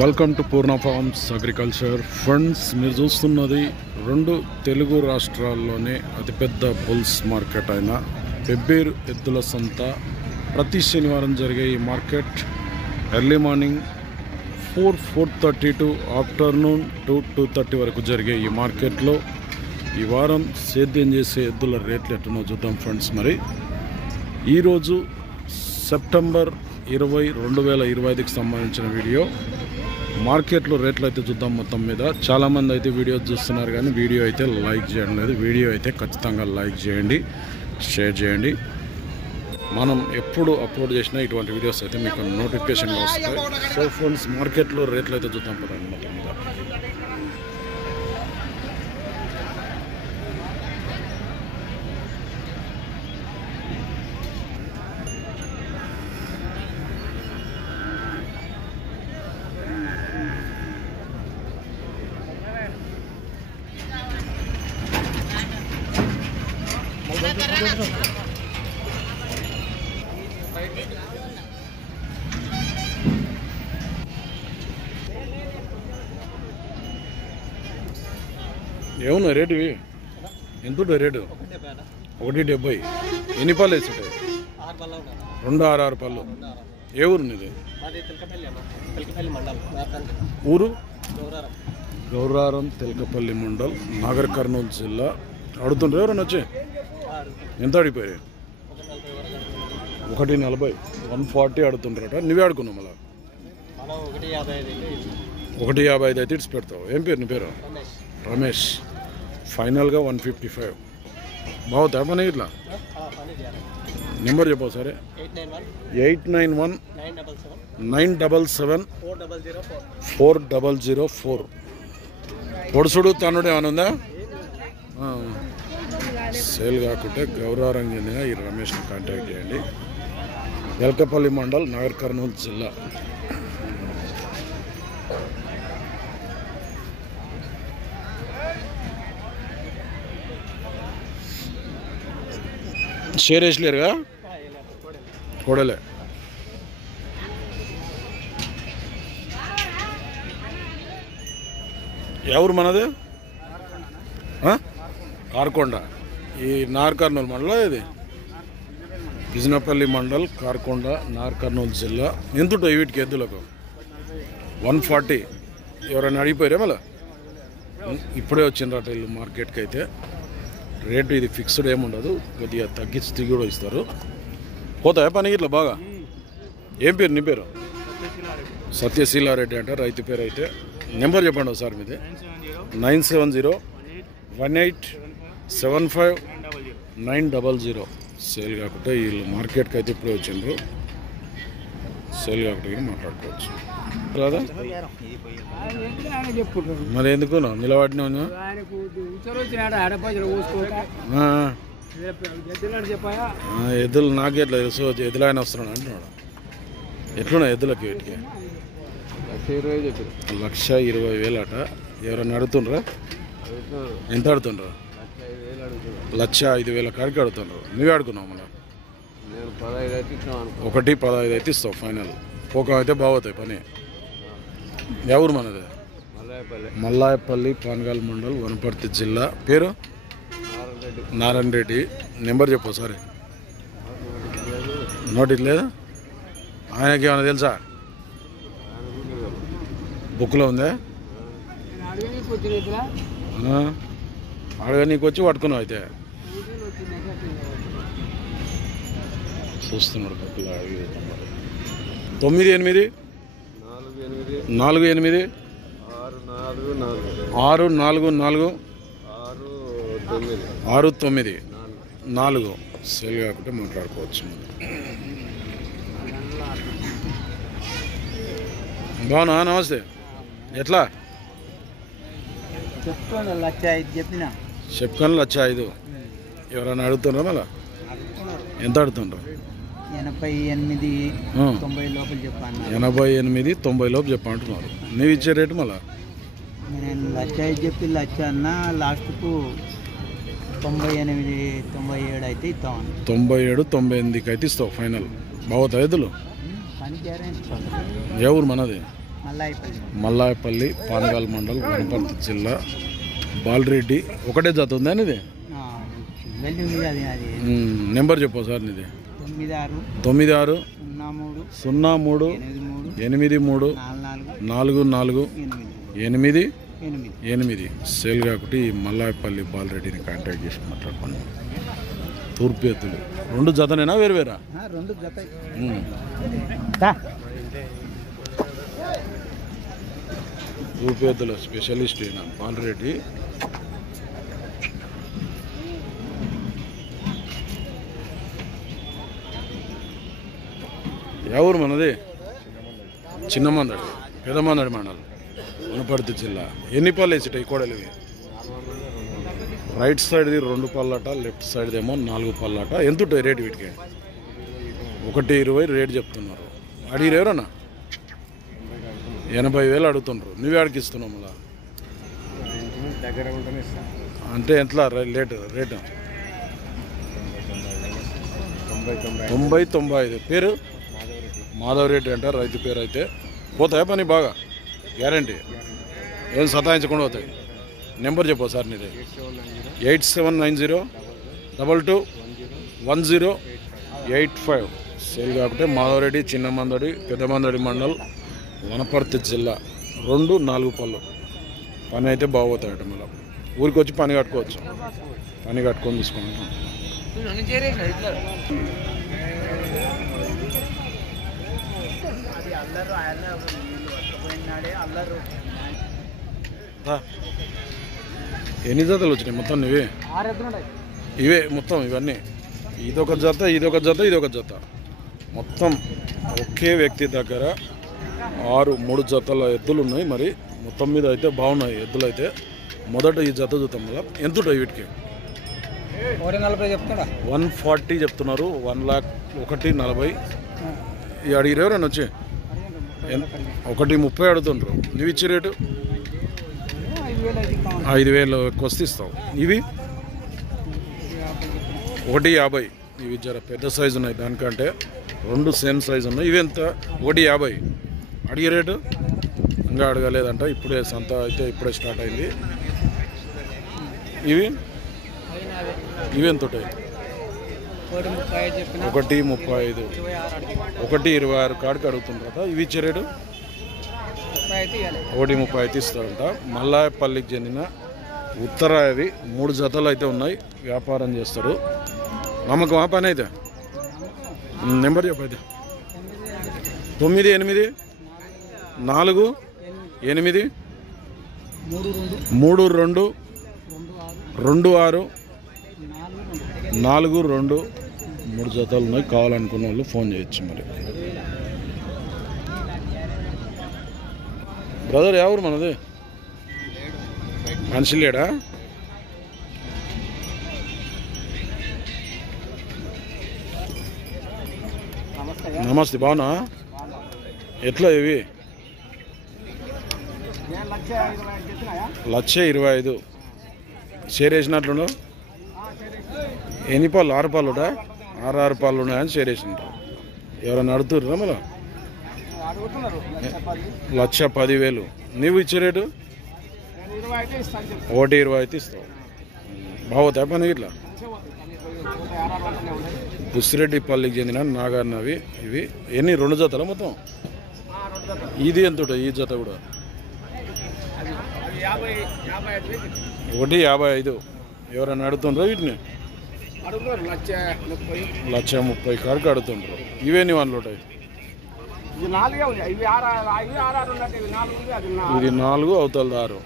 Welcome to Purna forms agriculture funds. మీరు చూస్తున్నది రెండు తెలుగు రాష్ట్రాల్లోనే అతిపెద్ద బుల్స్ మార్కెట్ అయిన పెబ్బేరు ఎద్దుల సంత. ప్రతి శనివారం జరిగే ఈ market early morning 4:30 to afternoon 2:30 వరకు జరిగే ఈ మార్కెట్లో ఈ వారం సేద్యం చేసే ఎద్దుల రేట్లు ఎట్టునో చూద్దాం ఫ్రెండ్స్. మరి ఈరోజు సెప్టెంబర్ 20, 2025కి సంబంధించిన వీడియో. మార్కెట్లో రేట్లు అయితే చూద్దాం. మొత్తం మీద చాలామంది అయితే వీడియో చూస్తున్నారు కానీ వీడియో అయితే లైక్ చేయడం లేదు. వీడియో అయితే ఖచ్చితంగా లైక్ చేయండి, షేర్ చేయండి. మనం ఎప్పుడు అప్లోడ్ చేసినా ఇటువంటి వీడియోస్ అయితే మీకు నోటిఫికేషన్గా వస్తాయి. సో ఫ్రెండ్స్, మార్కెట్లో రేట్లు అయితే చూద్దాం పదండి మొత్తం మీద. ఏమన్నా రేటు ఎంత ఉంటుంది? రేటు 1.70. ఎన్ని పళ్ళు వేసి ఉంటాయి? 2 పళ్ళు. ఏ ఊరు నీది? ఊరు గౌరారం, తెలకపల్లి మండల్, నాగర్ కర్నూలు జిల్లా. అడుగుతుండ్రు ఎవరన్నా వచ్చి? ఎంత అడిగిపోయాయి? 1.40, 140 అడుగుతుండ్రట. నువ్వే అడుగున్నావు మళ్ళా? 1.55 అయితే ఇట్స్ పెడతావు. ఏం పేరు నీ పేరు? రమేష్. ఫైనల్గా 155. బాగుతా పని ఇట్లా? నెంబర్ చెప్పవు సరే. 891 977 4004. పొడుసుడు తనుడు ఏమైనా ఉందా? సేల్ కాకుంటే గౌరారం చెందిన ఈ రమేష్ని కాంటాక్ట్ చేయండి. వెల్కపల్లి మండల్, నాగర్ కర్నూలు జిల్లా. షేర్ వేసలేరుగా? కొడలే. ఎవరు మనది? కార్కొండ. ఈ నాగర్ కర్నూలు మండలం. ఇది బిజినపల్లి మండల్, కార్కొండ, నాగర్ కర్నూలు జిల్లా. ఎంత ఉంటాయి వీటికి ఎద్దులకు? 140. ఎవరైనా అడిగిపోయారా మళ్ళీ? ఇప్పుడే వచ్చిండ్రట వీళ్ళు మార్కెట్కి. అయితే రేటు ఇది ఫిక్స్డ్ ఏముండదు, కొద్దిగా తగ్గించి కూడా ఇస్తారు. పోతాయా పని ఇట్లా బాగా? ఏం పేరు నీ పేరు? సత్యశీలారెడ్డి అంట రైతు పేరు. అయితే నెంబర్ చెప్పండి ఒకసారి మీది. 97018759000. సేల్ కాకుంటే వీళ్ళు మార్కెట్కి అయితే ఇప్పుడే వచ్చిండ్రు. సేల్ కాకుంటే మాట్లాడుకోవచ్చు కదా. మరి ఎందుకు నిలబడినా? ఎద్దులు నాకే ఎట్లా తెలుసు? ఎద్దులు ఆయన వస్తున్నాడు అంటున్నాడు. ఎట్లున్నా ఎద్దులకి? వీటికి 1,20,000 అట. ఎవరన్నా అడుగుతుండ్రా? ఎంత అడుగుతుండ్రా? 1,05,000 కాడికి అడుగుతుండ్రు. నువ్వే అడుగున్నావు మళ్ళీ? 1.15 అయితే ఇస్తావు ఫైనల్. పోక అయితే బాగుతాయి పని. ఎవరు మనది? మల్లాయపల్లి, పాన్గాల్ మండల్, వనపర్తి జిల్లా. పేరు? నారాయణ రెడ్డి. నెంబర్ చెప్పు సరే. నోటికి లేదా? ఆయనకి ఏమైనా తెలుసా? బుక్లో ఉందా? అడగ నీకు వచ్చి పట్టుకున్నావు. అయితే చూస్తున్నాడు బుక్లో. 98 48 644 69 సేల్ కాకుంటే మాట్లాడుకోవచ్చు. బాగున్నా? నమస్తే. ఎట్లా చెప్పుకొని 1,05,000. ఎవరైనా అడుగుతుండ్రా మళ్ళా? ఎంత అడుగుతుండ్రా? 88-90 లోపల చెప్పాను. 88-90 లోపు చెప్పంటున్నారు. నువ్వు ఇచ్చే రేటు మళ్ళా? నేను 1,05,000 చెప్పి 1,00,000 అన్నా. లాస్ట్కు 98-97 అయితే ఇస్తామని. 97-98కి అయితే ఇస్తావు ఫైనల్. బాగుతాయి ఎద్దులు? పని గ్యారెంటీ. ఏ ఊరు మనది? మల్లాయపల్లి పానగాల్ మండల్ వనపర్తి జిల్లా బాలరెడ్డి ఒకటే జత ఉందా ఇది? నెంబర్ చెప్పు సార్ నీది. 96 03 83 44 8 సేల్ కాకుండా ఈ మల్లాయపల్లి బాలరెడ్డిని కాంటాక్ట్ చేసి మాట్లాడుకున్నాం. తూర్పు ఎత్తులు 2 జతనేనా వేరువేరా? 2 జత. తూర్పు ఎత్తుల స్పెషలిస్ట్ అయినా బాలరెడ్డి. ఎవరు మనది? చిన్నమందడి పెదమందడి మండలం వనపర్తి జిల్లా. ఎన్ని పళ్ళు వేసిటాయి కోడలు? రైట్ సైడ్ది 2 పళ్ళట, లెఫ్ట్ సైడ్ది ఏమో 4 పళ్ళట. ఎంత ఉంటాయి రేటు వీటికి? 120 రేటు చెప్తున్నారు. అడిగిరు ఎవరన్నా? 80,000 అడుగుతుండ్రు. నువ్వే అడిగి ఇస్తున్నావు మళ్ళా అంటే ఎంత రేటు? 90-95. పేరు మాధవ్ రెడ్డి అంట, రైతు పేరు. అయితే పోతాయా పని బాగా? గ్యారంటీ? ఏం సతాయించకుండా పోతాయి. నెంబర్ చెప్పు సార్ నీది. 8790 22 1085. సేల్ కాబట్టి మాధవ్ రెడ్డి చిన్నమందడి పెద్దమందడి మండల్ వనపర్తి జిల్లా. 2-4 పళ్ళు పని అయితే బాగోతాయట. మళ్ళీ ఊరికి వచ్చి పని కట్టుకోవచ్చు. పని కట్టుకొని తీసుకుంటాం. ఎన్ని జతలు వచ్చినాయి మొత్తం? ఇవే మొత్తం ఇవన్నీ. ఇదొక జత, ఇదొక జత, ఇదొక జత. మొత్తం ఒకే వ్యక్తి దగ్గర 3 జతల ఎద్దులు ఉన్నాయి. మరి మొత్తం మీద అయితే బాగున్నాయి ఎద్దులు అయితే. మొదట ఈ జత చూద్దాం. మళ్ళీ ఎంత ఉంటాయి వీటికి? 140 చెప్తున్నారు. 1,40,000 అడిగిరు ఎవరన్నా వచ్చి? 130 అడుగుతుండ్రు. నువ్వు ఇచ్చే రేటు 5,000 ఎక్కువ వస్తే ఇస్తావు. ఇవి 150. ఇవి జర పెద్ద సైజు ఉన్నాయి దానికంటే. 2 సేమ్ సైజు ఉన్నాయి. ఇవి ఎంత? 150. అడిగే రేటు ఇంకా అడగలేదంట. ఇప్పుడే సంత అయితే ఇప్పుడే స్టార్ట్ అయింది. ఇవి ఎంత ఉంటాయి? 135. 126 కాడికి అడుగుతుండ్రు కదా. ఇవి ఇచ్చే రేటు 130 అయితే ఇస్తారంట. మల్లాయపల్లికి చెందిన ఉత్తరాయవి 3 జతలు అయితే ఉన్నాయి. వ్యాపారం చేస్తారు. నమ్మకం ఆ పని అయితే? నెంబర్ చెప్పైతే. 98 4 8 32 26 42. 3 జతలు ఉన్నాయి. కావాలనుకున్న వాళ్ళు ఫోన్ చేయొచ్చు. మరి బ్రదర్ ఎవరు మనది? మనిషి లేడా? నమస్తే, బాగున్నా? ఎట్లా ఇవి? 1,25,000 షేర్ వేసినట్లుండవు? ఎన్ని పాలు? 6 పాలు ఉంటా? 6 పాలు ఉన్నాయని షేర్ వేసినారు. ఎవరైనా అడుగుతుర్రా? మళ్ళా 1,10,000. నీవు ఇచ్చే రేటు 120 అయితే ఇస్తావు. బాగుతాయి పని ఇట్లా? బుస్సిరెడ్డిపల్లికి చెందిన నాగార్నవి. ఇవి ఎన్ని? 2 జతలు మొత్తం? ఇది ఎంత ఉంటుంది ఈ జత కూడా? 1,55. ఎవరైనా అడుగుతుండ్రా వీటిని? 1,30,000 కాడికి అడుగుతుండ్రు. ఇవేని వాళ్ళు ఉంటాయి? ఇది 4, అవతల 6.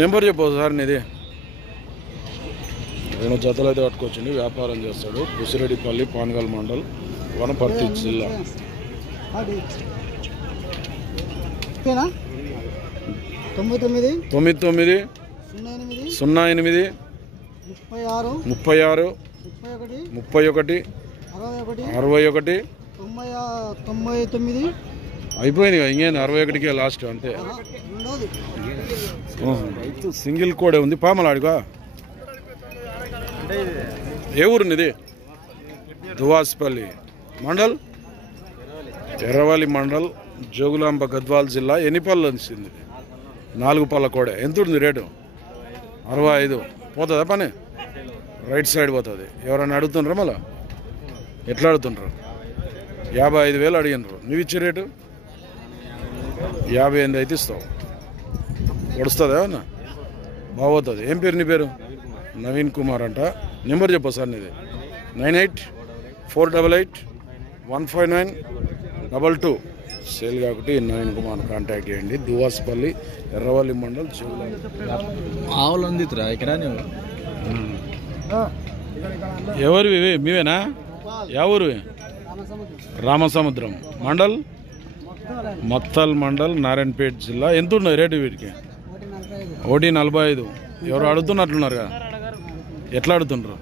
నెంబర్ చెప్పు సార్ నీది. 2 జతలు అయితే పట్టుకొచ్చింది. వ్యాపారం చేస్తాడు. బుస్సిరెడ్డిపల్లి పానగల్ మండల్ వనపర్తి జిల్లా. 99 08 36 31 61 99 అయిపోయింది. ఇంకేం 61కే లాస్ట్ అంతే. రైతు సింగిల్ కోడే ఉంది. పామలాడుగా ఏ ఊరునిది? దువాస్పల్లి మండల్, ఎర్రవల్లి మండల్ జోగులాంబ గద్వాల్ జిల్లా ఎన్ని పళ్ళు వచ్చింది? 4 పళ్ళ కోడే. ఎంత ఉంది రేటు? 65. పోతుందా పని? రైట్ సైడ్ పోతుంది. ఎవరైనా అడుగుతుండ్రా మళ్ళా? ఎట్లా అడుగుతుండ్రు? 55,000 అడిగినారు. నువ్వు ఇచ్చే రేటు 58 అయితే ఇస్తావు. వడుస్తుంది ఏమన్నా? బాగుతుంది. ఏం పేరు నీ పేరు? నవీన్ కుమార్ అంట. నెంబర్ చెప్పు సార్ నీది. 9848815922. సేల్ కాబట్టి నవీన్ కుమార్ కాంటాక్ట్ చేయండి. దువాస్పల్లి, ఎర్రవల్లి మండల్, ఆవులు అందితురా ఇక్కడ ఎవరివి? మీవేనా? ఎవరు? రామసముద్రం మండల్, మక్తల్ మండల్, నారాయణపేట జిల్లా. ఎంత ఉన్నాయి రేటు వీటికి? 145. ఎవరు అడుగుతున్నట్లున్నారు కదా? ఎట్లా అడుగుతుండ్రు?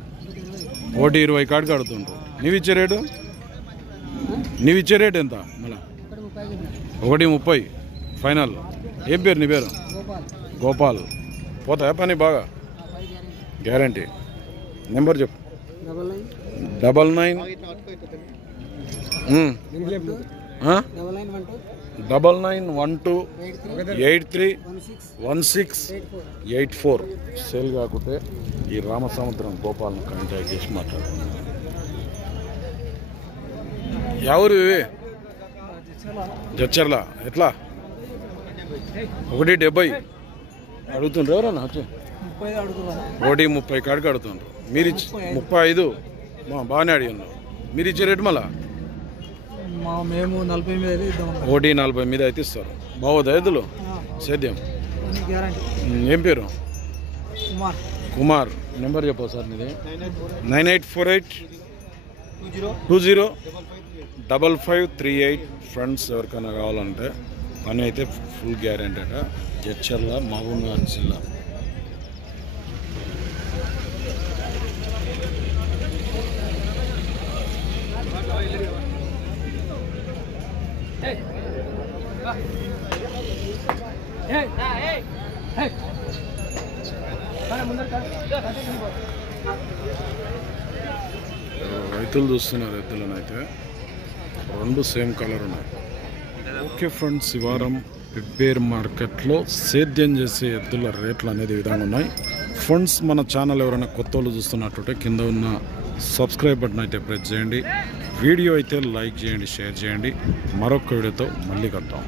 120 కాడికి అడుగుతుండ్రు. నీవు ఇచ్చే రేటు? నీవు ఇచ్చే రేటు ఎంత? మళ్ళీ 130 ఫైనల్. ఏం పేరు నీ పేరు? గోపాల్. పోతాయా పని బాగా? గ్యారంటీ. నెంబర్ చెప్పు. 9912831684. సేల్ కాకుంటే ఈ రామసముద్రం గోపాల్ని కాంటాక్ట్ చేసి మాట్లాడారు. ఎవరు ఇవి? జడ్చర్ల. ఎట్లా? 170 అడుగుతుండ్రు. ఎవరన్నా వచ్చి 130 కాడికి అడుగుతుండ్రు. మీరు 35 బాగానే అడిగినారు. మీరు ఇచ్చే రేటు మళ్ళా? మేము 40 మీద 140 మీద అయితే ఇస్తారు. బాగోదా ఎద్దులు? సేద్యం. ఏం పేరు? కుమార్. నెంబర్ చెప్పు సార్ మీది. 9848205538. ఫ్రెండ్స్ ఎవరికైనా కావాలంటే పని అయితే ఫుల్ గ్యారెంటీ అట. జడ్చర్ల, మహబూబ్నగర్ జిల్లా. రైతులు చూస్తున్నారు ఎద్దులను. అయితే 2 సేమ్ కలర్ ఉన్నాయి. ఓకే ఫ్రెండ్స్, ఈ వారం పెబ్బేరు మార్కెట్లో సేద్యం చేసే ఎద్దుల రేట్లు అనేది ఈ విధంగా ఉన్నాయి. ఫ్రెండ్స్, మన ఛానల్ ఎవరైనా కొత్త వాళ్ళు చూస్తున్నట్టుంటే కింద ఉన్న సబ్స్క్రైబ్ బటన్ అయితే ప్రెస్ చేయండి. వీడియో అయితే లైక్ చేయండి, షేర్ చేయండి. మరొక వీడియోతో మళ్ళీ కలుద్దాం.